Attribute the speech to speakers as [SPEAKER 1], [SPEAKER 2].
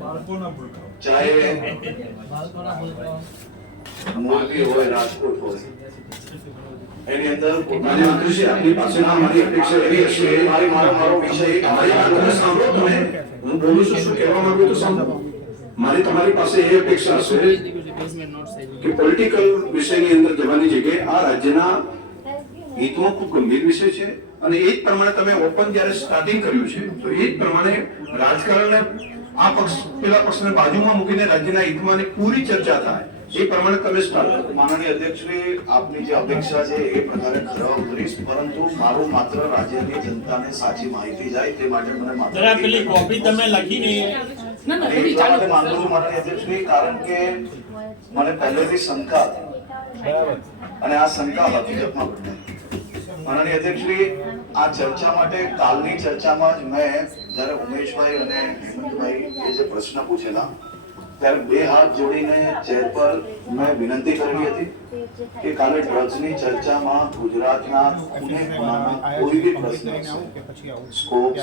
[SPEAKER 1] બાળકોના ભૂલકાઓ
[SPEAKER 2] ચાહે
[SPEAKER 3] બાળકોના ભૂલકાઓ
[SPEAKER 2] મોરબી હોય રાજકોટ હોય. એની અંદર
[SPEAKER 4] માન્ય મંત્રીશ્રી આપની પાસેના અમારી અપેક્ષા એવી હશે
[SPEAKER 2] મારી મારો મારો વિષય એક
[SPEAKER 4] મારી વાત સાંભળો તમે. હું બોલું છું શું કહેવા માંગુ તો સાંભળો. મારી તમારી પાસે એ અપેક્ષા હશે કે પોલિટિકલ વિષયની અંદર જવાની જગ્યાએ આ રાજ્યના હિતનો ખૂબ ગંભીર વિષય છે અને એ જ પ્રમાણે તમે ઓપન જ્યારે સ્ટાર્ટિંગ કર્યું છે તો એ જ પ્રમાણે રાજકારણને આ પક્ષ પેલા પક્ષને બાજુમાં મૂકીને રાજ્યના હિતમાં પૂરી ચર્ચા થાય એ પ્રમાણે તમે સ્ટાર્ટ કરો.
[SPEAKER 2] માનનીય અધ્યક્ષશ્રી આપની જે અપેક્ષા છે એ પ્રકારે ખરાબ કરીશ પરંતુ મારું માત્ર રાજ્યની જનતાને સાચી માહિતી જાય તે માટે મને માત્ર
[SPEAKER 1] પેલી કોપી તમે લખીને
[SPEAKER 2] કારણ કે મને પહેલેથી શંકા. હતી. અને આ શંકા હકીકતમાં બદલાઈ માનનીય અધ્યક્ષશ્રી, આ ચર્ચા માટે કાલની ચર્ચામાં જ મેં જ્યારે ઉમેશભાઈ અને હેમંતભાઈ એ જે પ્રશ્ન પૂછેલા, ત્યારે બે હાથ જોડીને ચેર પર મેં વિનંતી કરેલી હતી કે કાલે ડ્રગ્સની ચર્ચામાં ગુજરાતના કોઈ બી પ્રશ્ન સ્કોપ